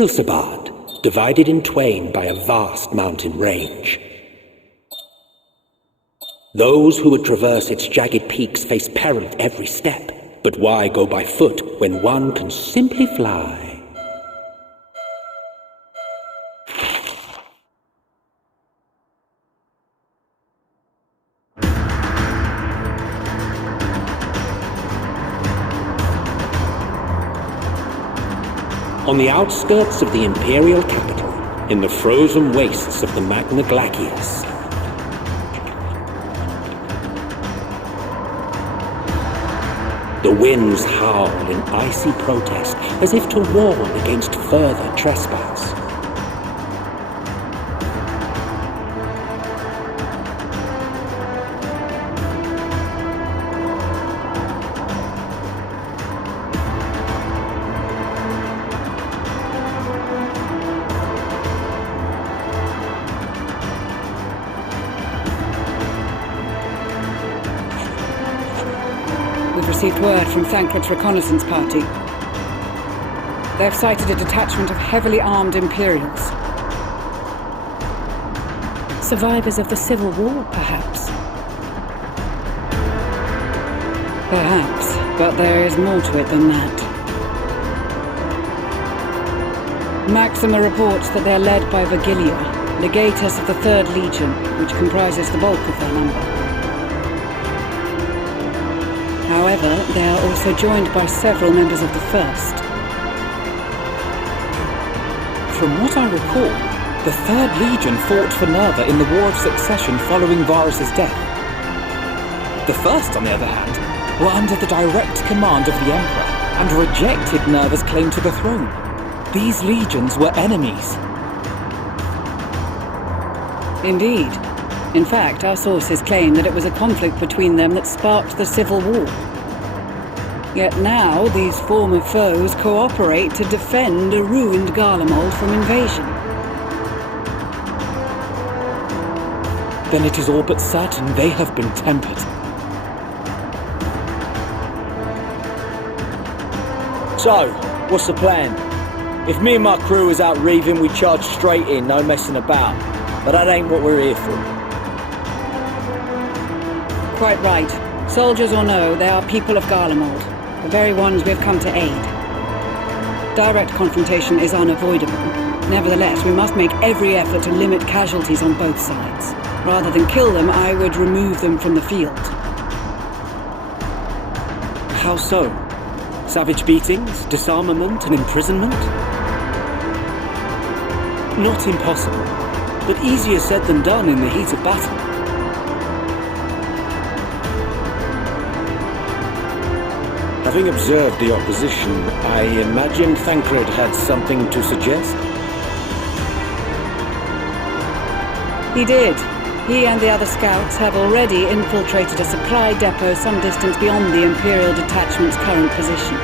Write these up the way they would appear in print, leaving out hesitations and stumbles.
Ilsabard, divided in twain by a vast mountain range. Those who would traverse its jagged peaks face peril at every step, but why go by foot when one can simply fly? On the outskirts of the imperial capital, in the frozen wastes of the Magna Glacius, the winds howl in icy protest as if to warn against further trespass. We've received word from Thancred's reconnaissance party. They've sighted a detachment of heavily armed Imperials. Survivors of the Civil War, perhaps? Perhaps, but there is more to it than that. Maxima reports that they're led by Virgilia, legatus of the 3rd Legion, which comprises the bulk of their number. However, they are also joined by several members of the 1st. From what I recall, the 3rd Legion fought for Nerva in the War of Succession following Varus's death. The 1st, on the other hand, were under the direct command of the Emperor and rejected Nerva's claim to the throne. These legions were enemies. Indeed. In fact, our sources claim that it was a conflict between them that sparked the Civil War. Yet now, these former foes cooperate to defend a ruined Garlemald from invasion. Then it is all but certain they have been tempered. So, what's the plan? If me and my crew is out reaving, we charge straight in, no messing about. But that ain't what we're here for. Quite right. Soldiers or no, they are people of Garlemald, the very ones we've come to aid. Direct confrontation is unavoidable. Nevertheless, we must make every effort to limit casualties on both sides. Rather than kill them, I would remove them from the field. How so? Savage beatings, disarmament, and imprisonment? Not impossible, but easier said than done in the heat of battle. Having observed the opposition, I imagine Thancred had something to suggest? He did. He and the other scouts have already infiltrated a supply depot some distance beyond the Imperial detachment's current position.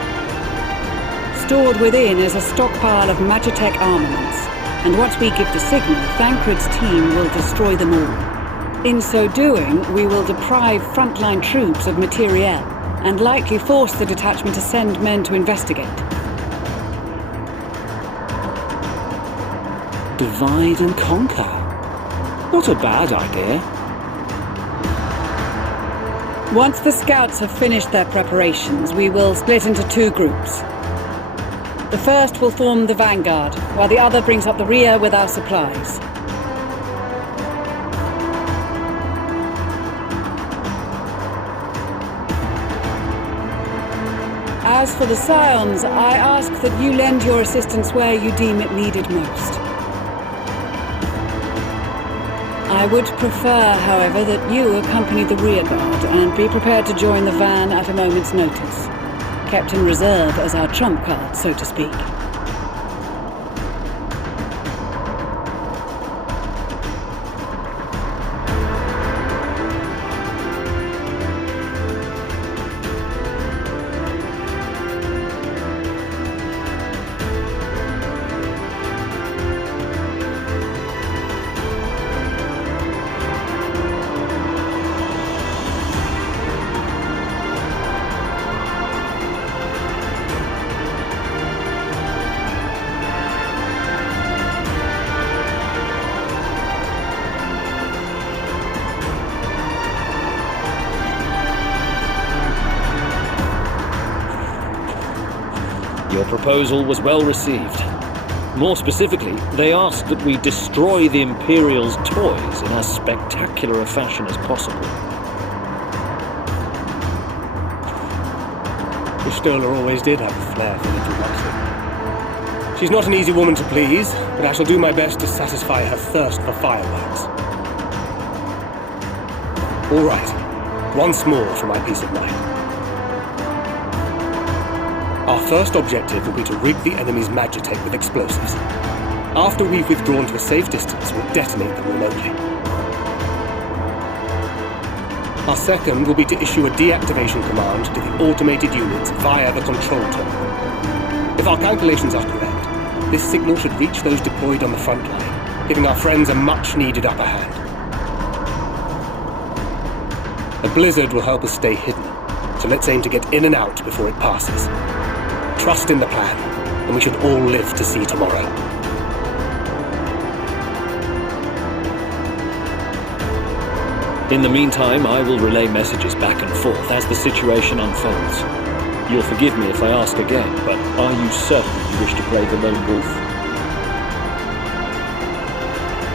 Stored within is a stockpile of Magitech armaments, and once we give the signal, Thancred's team will destroy them all. In so doing, we will deprive frontline troops of materiel, and likely force the detachment to send men to investigate. Divide and conquer. Not a bad idea. Once the scouts have finished their preparations, we will split into 2 groups. The first will form the vanguard, while the other brings up the rear with our supplies. As for the Scions, I ask that you lend your assistance where you deem it needed most. I would prefer, however, that you accompany the rearguard and be prepared to join the van at a moment's notice. Kept in reserve as our trump card, so to speak. Your proposal was well received. More specifically, they asked that we destroy the Imperial's toys in as spectacular a fashion as possible. The Stoller always did have a flair for little luxury. She's not an easy woman to please, but I shall do my best to satisfy her thirst for fireworks. All right, once more for my peace of mind. Our first objective will be to rig the enemy's magitape with explosives. After we've withdrawn to a safe distance, we'll detonate them remotely. Our second will be to issue a deactivation command to the automated units via the control terminal. If our calculations are correct, this signal should reach those deployed on the front line, giving our friends a much-needed upper hand. A blizzard will help us stay hidden, so let's aim to get in and out before it passes. Trust in the plan, and we should all live to see tomorrow. In the meantime, I will relay messages back and forth as the situation unfolds. You'll forgive me if I ask again, but are you certain you wish to play the lone wolf?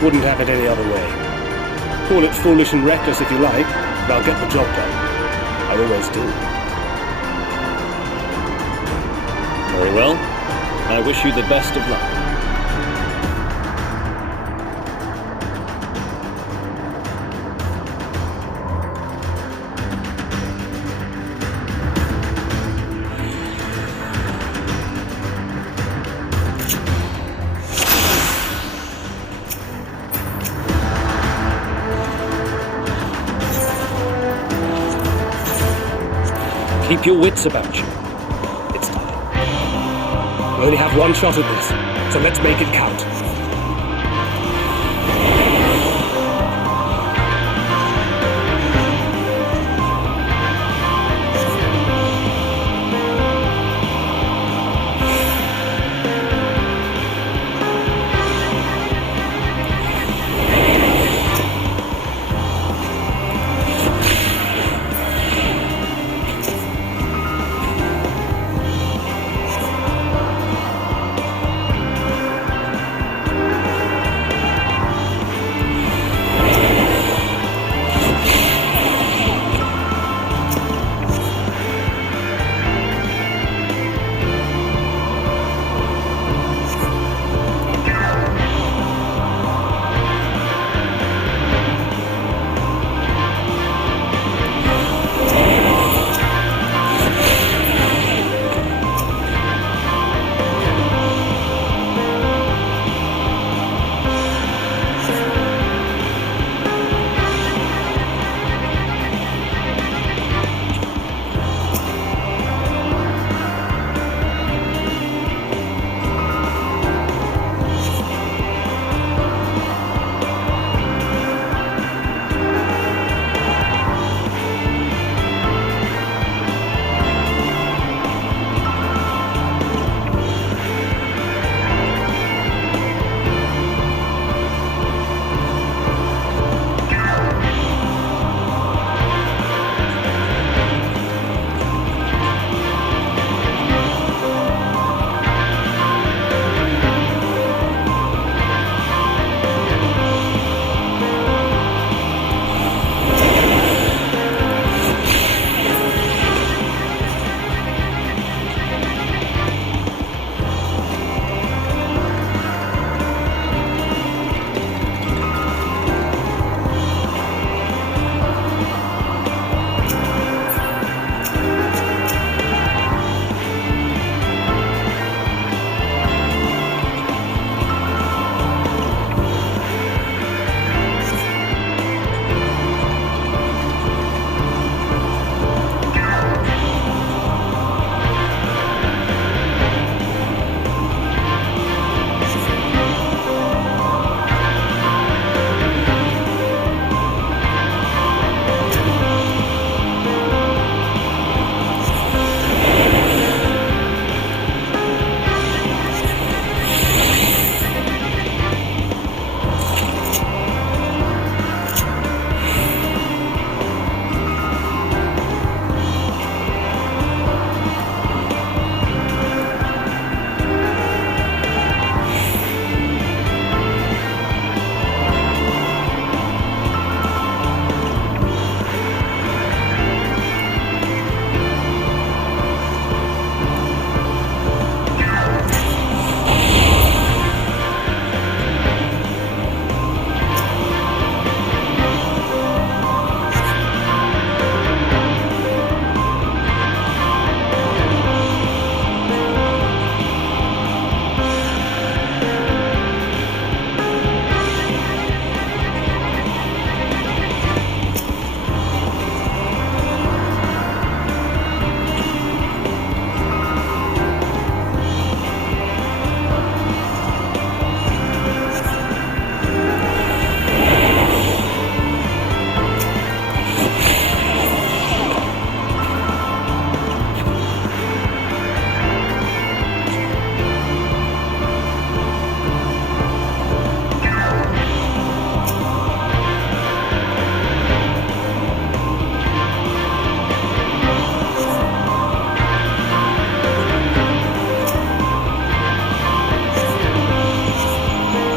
Wouldn't have it any other way. Call it foolish and reckless if you like, but I'll get the job done. I always do. Very well. I wish you the best of luck. Keep your wits about you. It's time. We only have one shot at this, so let's make it count.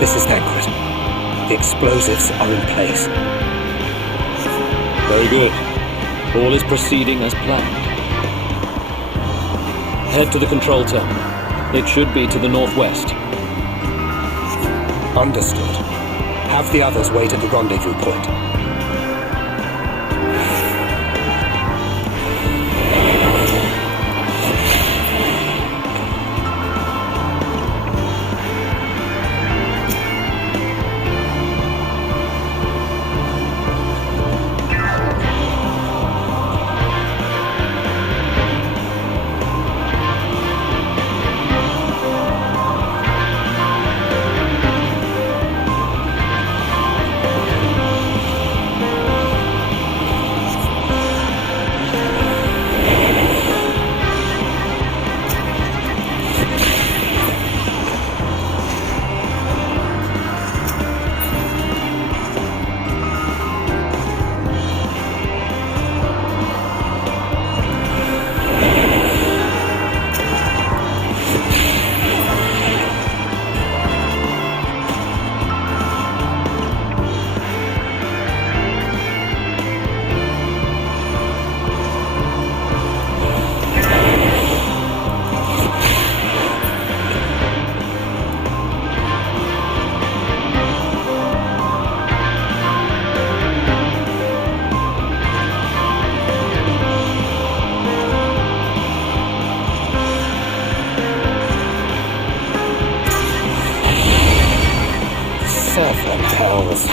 This is Thancred. The explosives are in place. Very good. All is proceeding as planned. Head to the control terminal. It should be to the northwest. Understood. Have the others wait at the rendezvous point. Seven hells.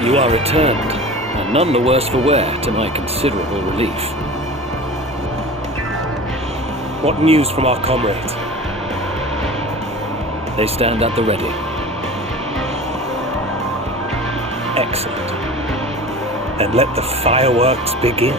You are returned, and none the worse for wear, to my considerable relief. What news from our comrades? They stand at the ready. Excellent. Then let the fireworks begin.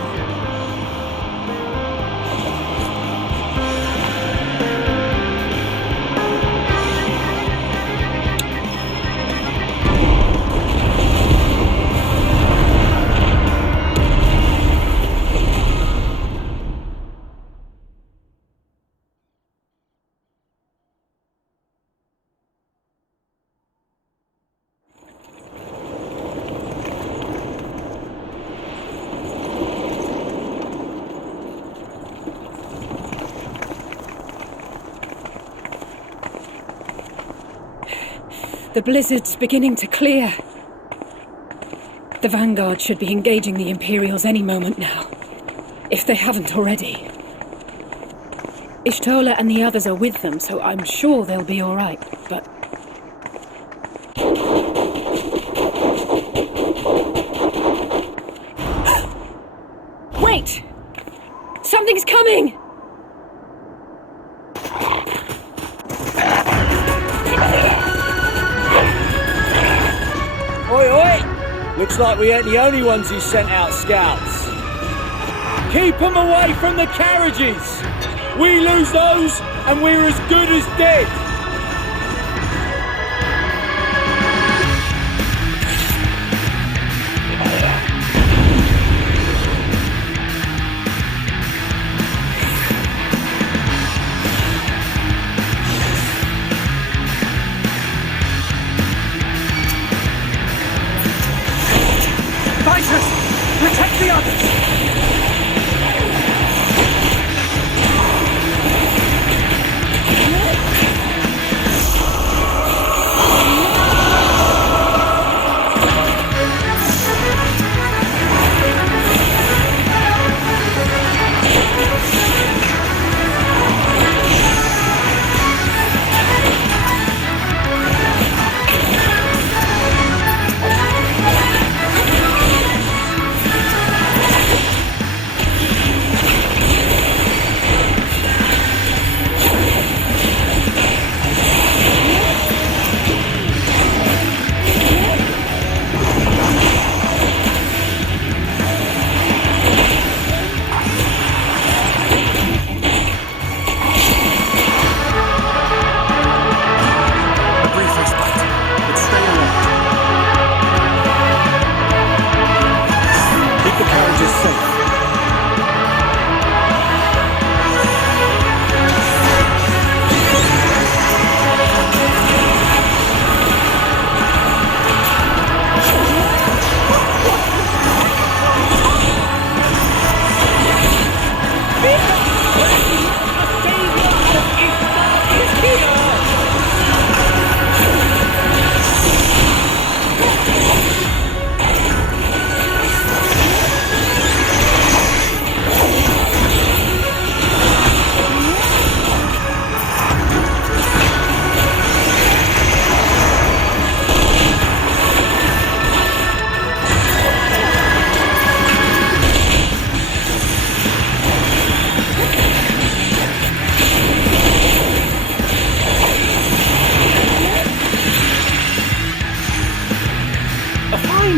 The blizzard's beginning to clear. The Vanguard should be engaging the Imperials any moment now, if they haven't already. Ishtola and the others are with them, so I'm sure they'll be all right, but... Wait! Something's coming! Oi, oi! Looks like we ain't the only ones who sent out scouts. Keep them away from the carriages! We lose those, and we're as good as dead! Fighters! Protect the others!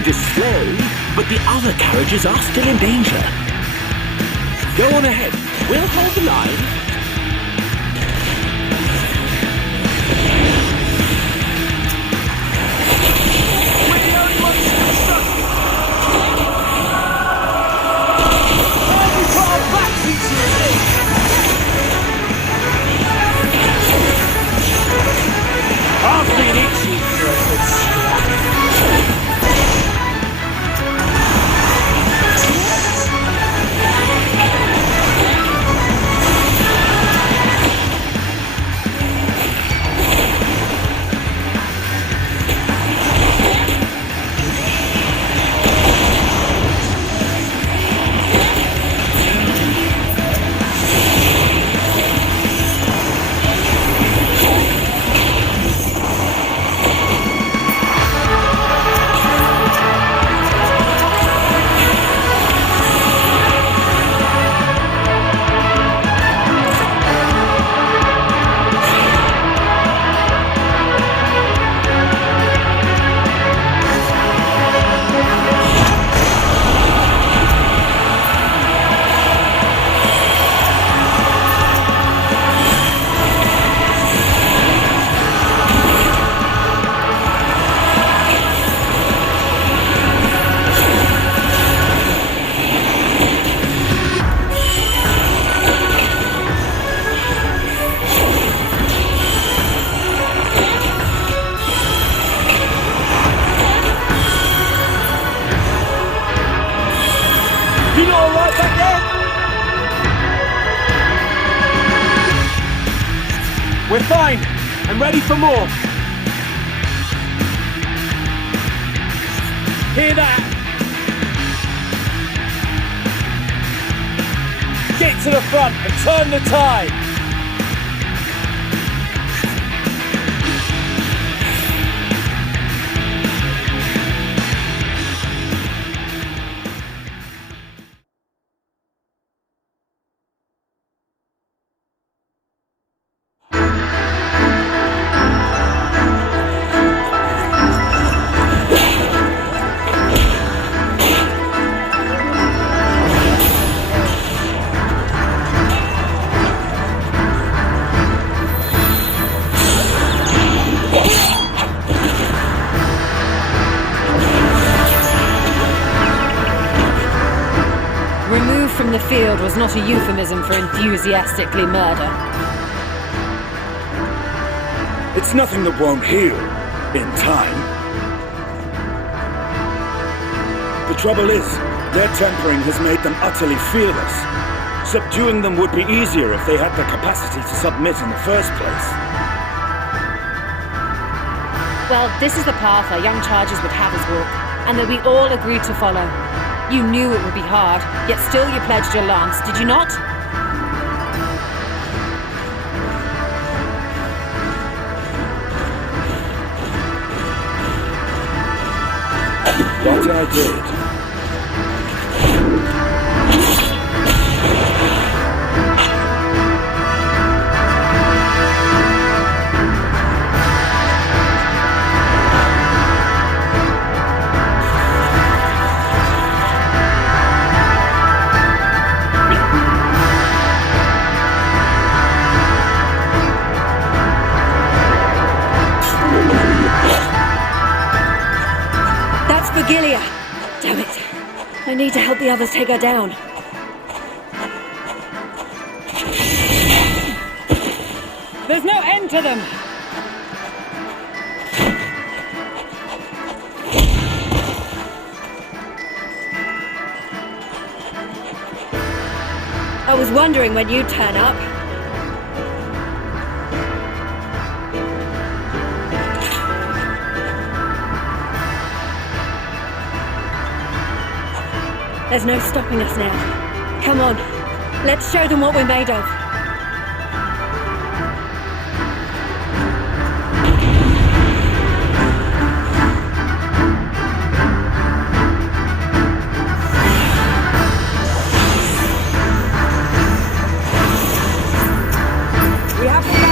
Display, but the other carriages are still in danger. Go on ahead. We'll hold the line. We're fine, and ready for more. Hear that? Get to the front and turn the tide! Removed from the field was not a euphemism for enthusiastically murder. It's nothing that won't heal in time. The trouble is, their tempering has made them utterly fearless. Subduing them would be easier if they had the capacity to submit in the first place. Well, this is the path our young charges would have us walk, and that we all agreed to follow. You knew it would be hard, yet still you pledged your lance, did you not? That I did. Gilia! Damn it. I need to help the others take her down. There's no end to them! I was wondering when you'd turn up. There's no stopping us now. Come on, let's show them what we're made of. We have to go!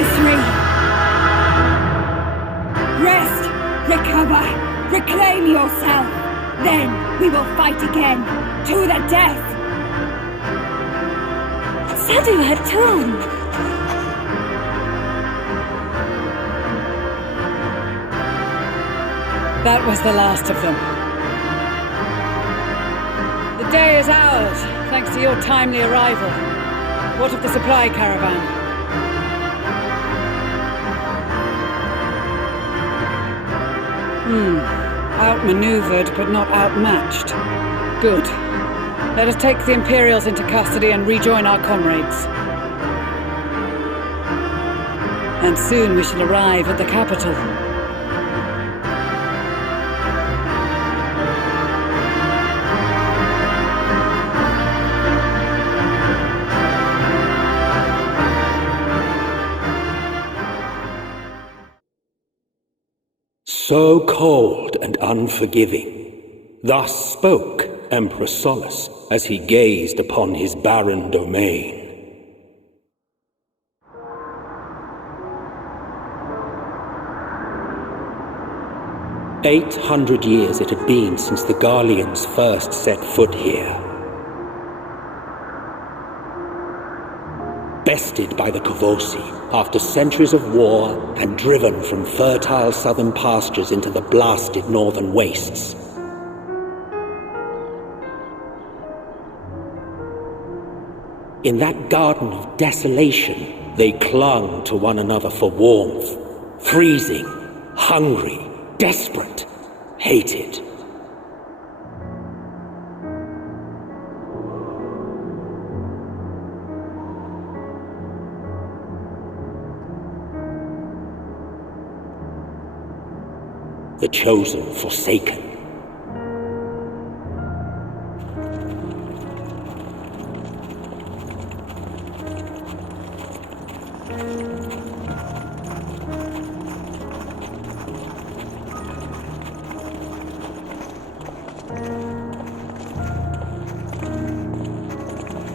adversary. Rest, recover, reclaim yourself. Then we will fight again, to the death. Sadu Hatun! That was the last of them. The day is ours, thanks to your timely arrival. What of the supply caravan? Outmaneuvered, but not outmatched. Good. Let us take the Imperials into custody and rejoin our comrades. And soon we shall arrive at the capital. So cold and unforgiving. Thus spoke Emperor Solus as he gazed upon his barren domain. "800 years it had been since the Garleans first set foot here. Bested by the Kavosi after centuries of war and driven from fertile southern pastures into the blasted northern wastes. In that garden of desolation, they clung to one another for warmth, freezing, hungry, desperate, hated. The chosen forsaken.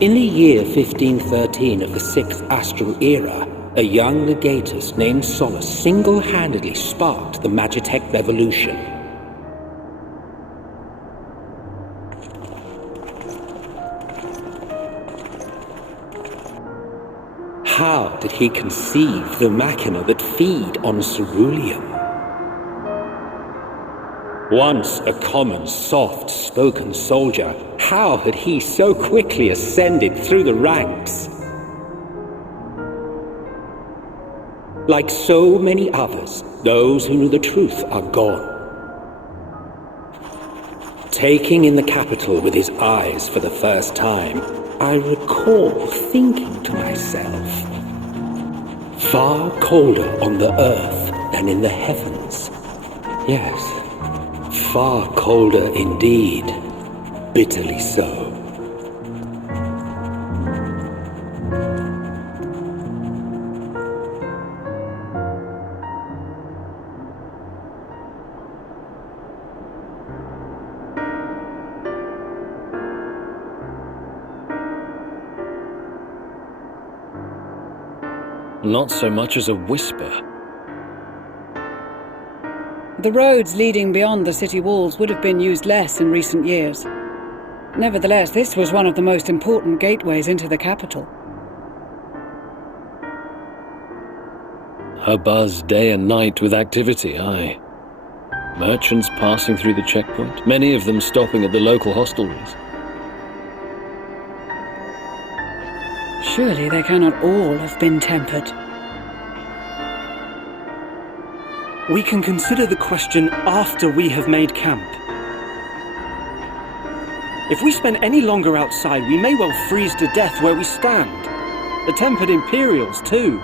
In the year 1513 of the 6th Astral Era, a young legatus named Solus single-handedly sparked the Magitech Revolution. How did he conceive the machina that feed on ceruleum? Once a common, soft-spoken soldier, how had he so quickly ascended through the ranks? Like so many others, those who knew the truth are gone. Taking in the capital with his eyes for the first time, I recall thinking to myself, far colder on the earth than in the heavens. Yes, far colder indeed, bitterly so. Not so much as a whisper. The roads leading beyond the city walls would have been used less in recent years. Nevertheless, this was one of the most important gateways into the capital. A buzz day and night with activity, aye. Merchants passing through the checkpoint, many of them stopping at the local hostelries. Surely they cannot all have been tempered. We can consider the question after we have made camp. If we spend any longer outside, we may well freeze to death where we stand. The tempered Imperials, too.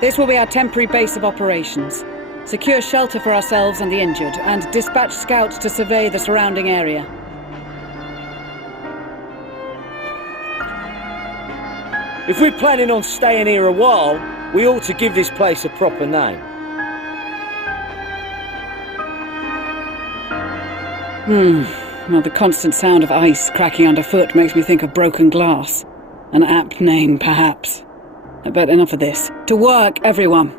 This will be our temporary base of operations. Secure shelter for ourselves and the injured, and dispatch scouts to survey the surrounding area. If we're planning on staying here a while, we ought to give this place a proper name. Well, the constant sound of ice cracking underfoot makes me think of broken glass. An apt name, perhaps. But enough of this. To work, everyone!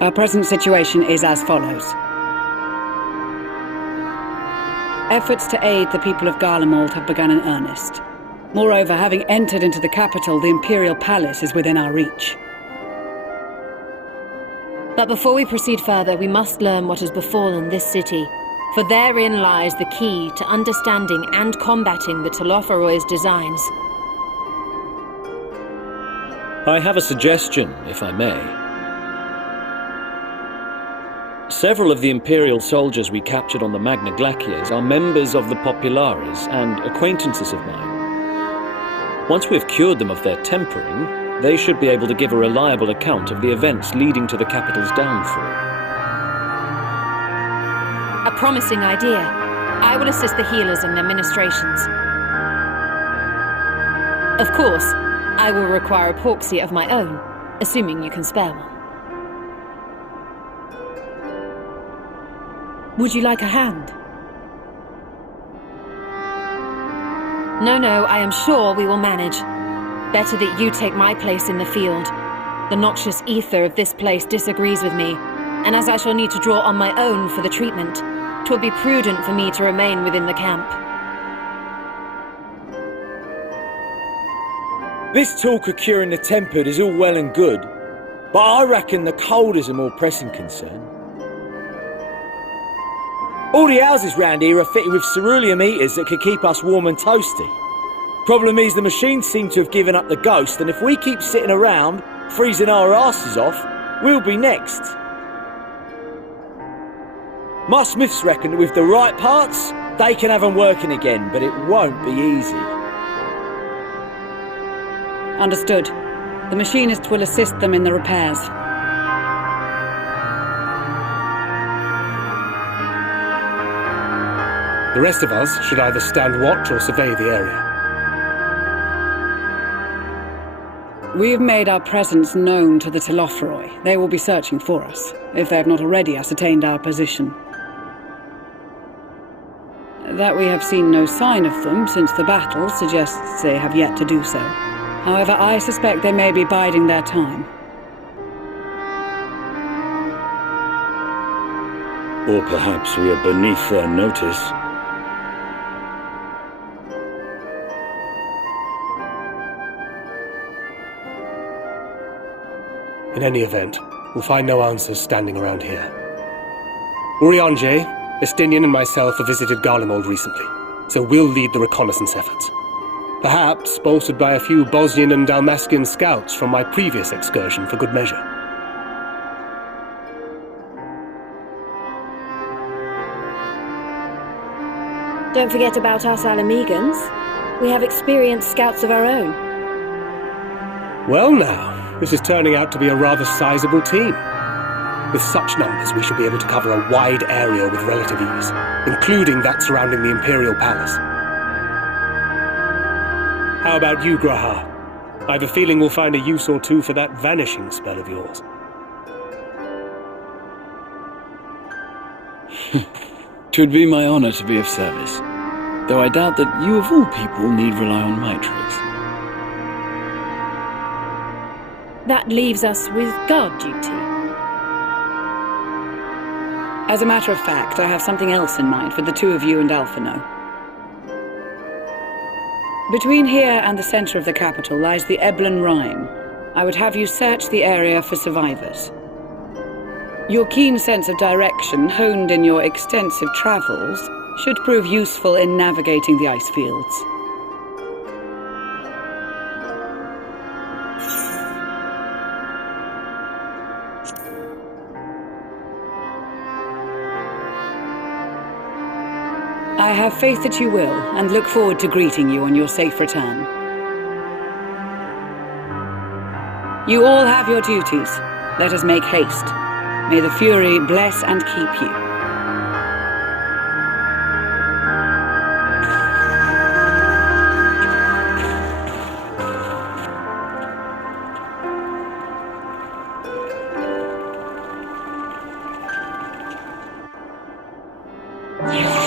Our present situation is as follows. Efforts to aid the people of Garlemald have begun in earnest. Moreover, having entered into the capital, the Imperial Palace is within our reach. But before we proceed further, we must learn what has befallen this city, for therein lies the key to understanding and combating the Telophoroid's designs. I have a suggestion, if I may. Several of the Imperial soldiers we captured on the Magna Glaciers are members of the Populares and acquaintances of mine. Once we have cured them of their tempering, they should be able to give a reliable account of the events leading to the capital's downfall. A promising idea. I will assist the healers in their ministrations. Of course, I will require a proxy of my own, assuming you can spare one. Would you like a hand? No, I am sure we will manage. Better that you take my place in the field. The noxious ether of this place disagrees with me, and as I shall need to draw on my own for the treatment, 'twill be prudent for me to remain within the camp. This talk of curing the tempered is all well and good, but I reckon the cold is a more pressing concern. All the houses round here are fitted with ceruleum heaters that could keep us warm and toasty. Problem is the machines seem to have given up the ghost, and if we keep sitting around, freezing our asses off, we'll be next. My smiths reckon that with the right parts, they can have them working again, but it won't be easy. Understood. The machinist will assist them in the repairs. The rest of us should either stand watch or survey the area. We have made our presence known to the Telophoroi. They will be searching for us, if they have not already ascertained our position. That we have seen no sign of them since the battle suggests they have yet to do so. However, I suspect they may be biding their time. Or perhaps we are beneath their notice. In any event, we'll find no answers standing around here. Urianger, Estinian and myself have visited Garlemald recently, so we'll lead the reconnaissance efforts. Perhaps bolstered by a few Bosnian and Dalmatian scouts from my previous excursion for good measure. Don't forget about us Alamegans. We have experienced scouts of our own. Well now, this is turning out to be a rather sizable team. With such numbers, we should be able to cover a wide area with relative ease, including that surrounding the Imperial Palace. How about you, Graha? I have a feeling we'll find a use or two for that vanishing spell of yours. Twould be my honor to be of service, though I doubt that you of all people need rely on my tricks. That leaves us with guard duty. As a matter of fact, I have something else in mind for the two of you and Alphino. Between here and the center of the capital lies the Eblan Rhine. I would have you search the area for survivors. Your keen sense of direction, honed in your extensive travels, should prove useful in navigating the ice fields. I have faith that you will, and look forward to greeting you on your safe return. You all have your duties. Let us make haste. May the Fury bless and keep you. Yeah.